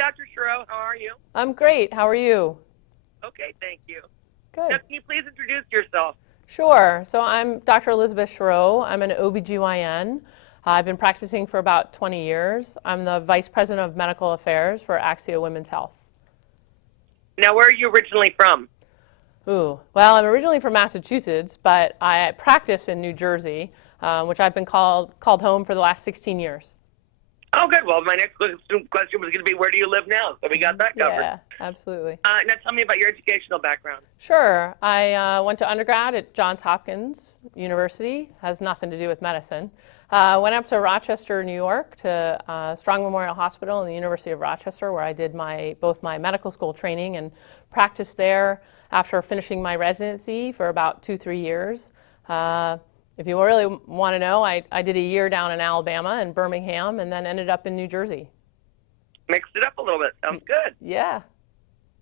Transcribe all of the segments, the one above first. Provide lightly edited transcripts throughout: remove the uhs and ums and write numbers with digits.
Dr. Cherot. How are you? I'm great. How are you? Okay, thank you. Good. Now, can you please introduce yourself? Sure. So I'm Dr. Elizabeth Cherot. I'm an OBGYN. I've been practicing for about 20 years. I'm the Vice President of Medical Affairs for Axia Women's Health. Now, where are you originally from? Ooh, well, I'm originally from Massachusetts, but I practice in New Jersey, which I've been called home for the last 16 years. Oh, good. Well, my next question was going to be, where do you live now? So we got that covered. Yeah, absolutely. Now, tell me about your educational background. Sure. I went to undergrad at Johns Hopkins University. Has nothing to do with medicine. Went up to Rochester, New York, to Strong Memorial Hospital and the University of Rochester, where I did both my medical school training and practiced there after finishing my residency for about 2-3 years. If you really want to know, I did a year down in Alabama and Birmingham, and then ended up in New Jersey. Mixed it up a little bit. Sounds good. Yeah.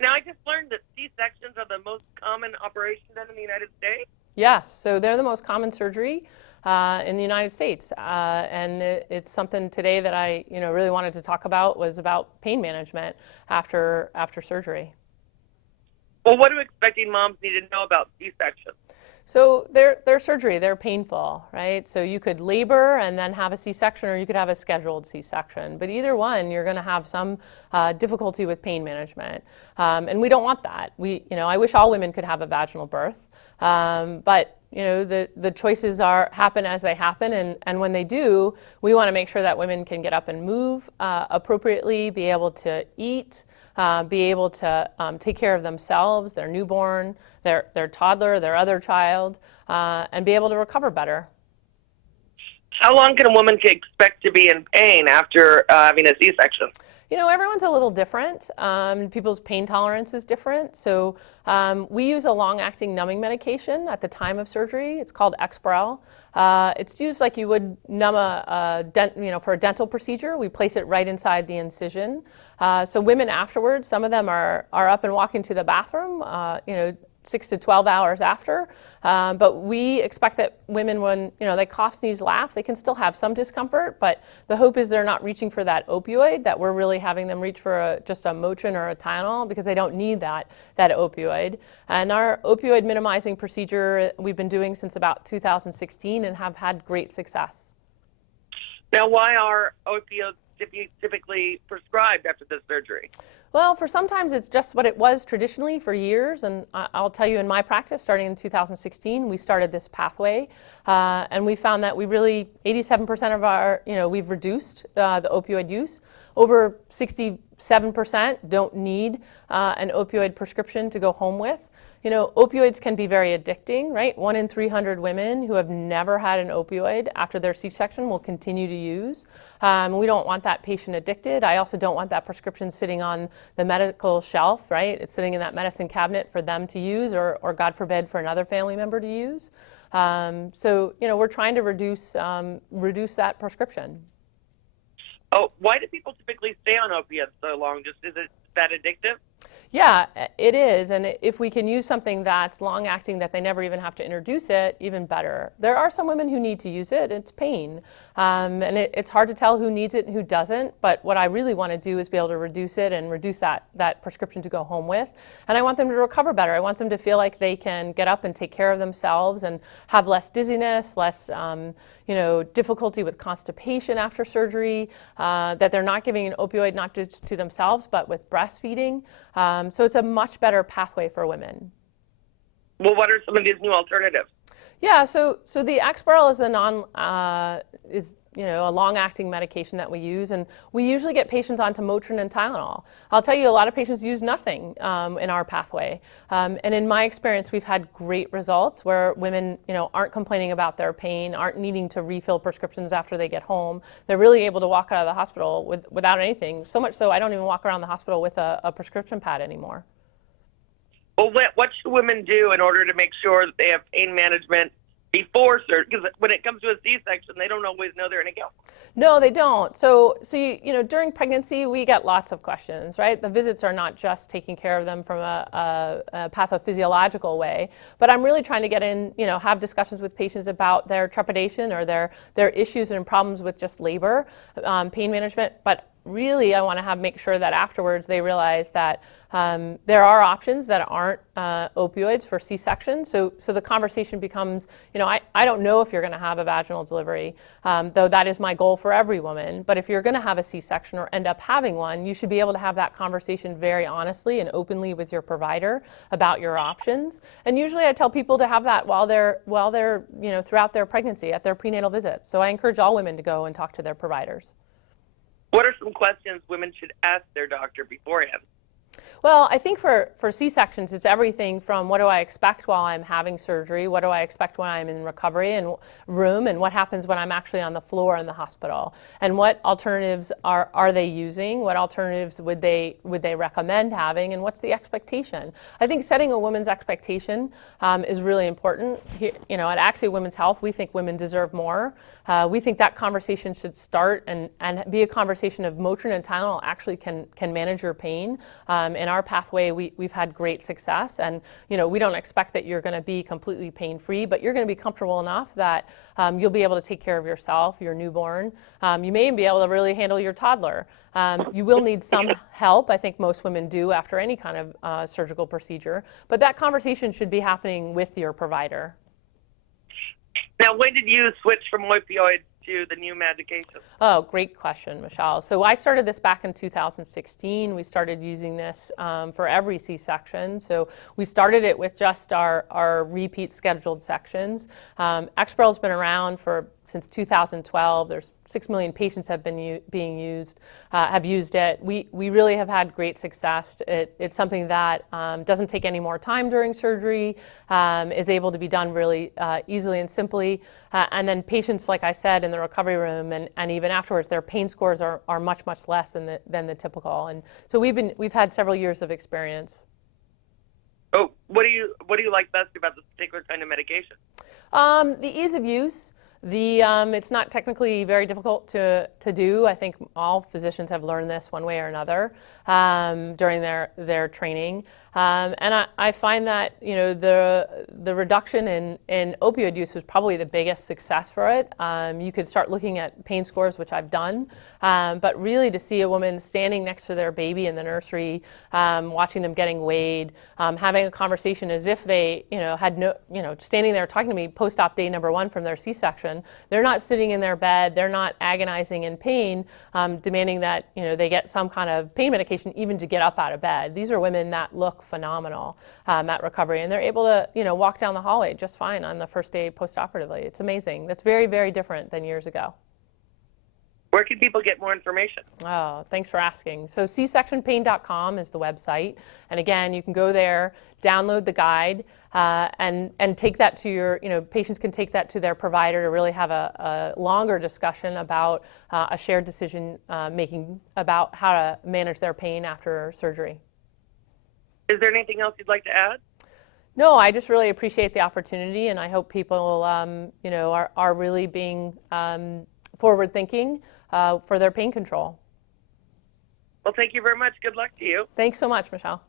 Now, I just learned that C-sections are the most common operation done in the United States. Yes, so they're the most common surgery in the United States, and it's something today that I really wanted to talk about, was about pain management after surgery. Well, what do expecting moms need to know about C-sections? So they're surgery, they're painful, right? So you could labor and then have a C-section, or you could have a scheduled C-section. But either one, you're going to have some difficulty with pain management, and we don't want that. I wish all women could have a vaginal birth, but the choices happen as they happen, and when they do, we want to make sure that women can get up and move appropriately, be able to eat, be able to take care of themselves, their newborn, their toddler, their other child, and be able to recover better. How long can a woman expect to be in pain after having a C-section? Everyone's a little different. People's pain tolerance is different. So we use a long-acting numbing medication at the time of surgery. It's called Exparel. It's used like you would numb for a dental procedure. We place it right inside the incision. So women afterwards, some of them are up and walking to the bathroom, 6 to 12 hours after. But we expect that women, when they cough, sneeze, laugh, they can still have some discomfort, but the hope is they're not reaching for that opioid, that we're really having them reach for just a Motrin or a Tylenol, because they don't need that opioid. And our opioid minimizing procedure we've been doing since about 2016 and have had great success. Now, why are opioids typically prescribed after this surgery? Well, for sometimes it's just what it was traditionally for years, and I'll tell you, in my practice, starting in 2016, we started this pathway, and we found that 87% of our, we've reduced the opioid use. Over 67% don't need an opioid prescription to go home with. Opioids can be very addicting, right? 1 in 300 women who have never had an opioid after their C-section will continue to use. We don't want that patient addicted. I also don't want that prescription sitting on the medical shelf, right? It's sitting in that medicine cabinet for them to use, or God forbid, for another family member to use. So, we're trying to reduce that prescription. Oh, why do people typically stay on opiates so long? Is it that addictive? Yeah, it is, and if we can use something that's long-acting, that they never even have to introduce it, even better. There are some women who need to use it. It's pain, and it's hard to tell who needs it and who doesn't, but what I really want to do is be able to reduce it and reduce that prescription to go home with, and I want them to recover better. I want them to feel like they can get up and take care of themselves and have less dizziness, less difficulty with constipation after surgery, that they're not giving an opioid not just to themselves, but with breastfeeding. So it's a much better pathway for women. Well, what are some of these new alternatives? Yeah, so the Exparel is a long-acting medication that we use, and we usually get patients onto Motrin and Tylenol. I'll tell you, a lot of patients use nothing in our pathway, and in my experience, we've had great results where women, aren't complaining about their pain, aren't needing to refill prescriptions after they get home. They're really able to walk out of the hospital without anything. So much so, I don't even walk around the hospital with a prescription pad anymore. Well, what should women do in order to make sure that they have pain management before surgery? Because when it comes to a C-section, they don't always know they're going to go. No, they don't. So during pregnancy, we get lots of questions, right? The visits are not just taking care of them from a pathophysiological way, but I'm really trying to get in, have discussions with patients about their trepidation or their issues and problems with just labor, pain management, but really, I want to make sure that afterwards they realize that there are options that aren't opioids for C-section. So the conversation becomes, I don't know if you're going to have a vaginal delivery, though that is my goal for every woman. But if you're going to have a C-section or end up having one, you should be able to have that conversation very honestly and openly with your provider about your options. And usually I tell people to have that while they're throughout their pregnancy at their prenatal visits. So I encourage all women to go and talk to their providers. What are some questions women should ask their doctor beforehand? Well, I think for C-sections, it's everything from what do I expect while I'm having surgery, what do I expect when I'm in recovery and room, and what happens when I'm actually on the floor in the hospital, and what alternatives are they using, what alternatives would they recommend having, and what's the expectation. I think setting a woman's expectation is really important. Here, at Axia Women's Health, we think women deserve more. We think that conversation should start and be a conversation of Motrin and Tylenol actually can manage your pain. In our pathway, we've had great success, and we don't expect that you're going to be completely pain-free, but you're going to be comfortable enough that you'll be able to take care of yourself, your newborn. You may even be able to really handle your toddler. You will need some help. I think most women do after any kind of surgical procedure, but that conversation should be happening with your provider. Now, when did you switch from opioids to the new medication? Oh, great question, Michelle. So I started this back in 2016. We started using this for every C-section. So we started it with just our repeat scheduled sections. Exparel's been around since 2012. There's 6 million patients have used it. We really have had great success. It's something that doesn't take any more time during surgery, is able to be done really easily and simply. And then patients, like I said, in the recovery room and even afterwards, their pain scores are much, much less than the typical. And so we've had several years of experience. Oh, what do you like best about this particular kind of medication? The ease of use. It's not technically very difficult to do. I think all physicians have learned this one way or another during their training. And I find that the reduction in opioid use was probably the biggest success for it. You could start looking at pain scores, which I've done, but really to see a woman standing next to their baby in the nursery, watching them getting weighed, having a conversation as if they had standing there talking to me post-op day number 1 from their C-section. They're not sitting in their bed. They're not agonizing in pain, demanding that they get some kind of pain medication even to get up out of bed. These are women that look phenomenal at recovery, and they're able to walk down the hallway just fine on the first day post-operatively. It's amazing. That's very, very different than years ago. Where can people get more information? Oh, thanks for asking. So csectionpain.com is the website. And again, you can go there, download the guide, and take that to your, patients can take that to their provider to really have a longer discussion about a shared decision making about how to manage their pain after surgery. Is there anything else you'd like to add? No, I just really appreciate the opportunity, and I hope people, are really being forward-thinking for their pain control. Well, thank you very much. Good luck to you. Thanks so much, Michelle.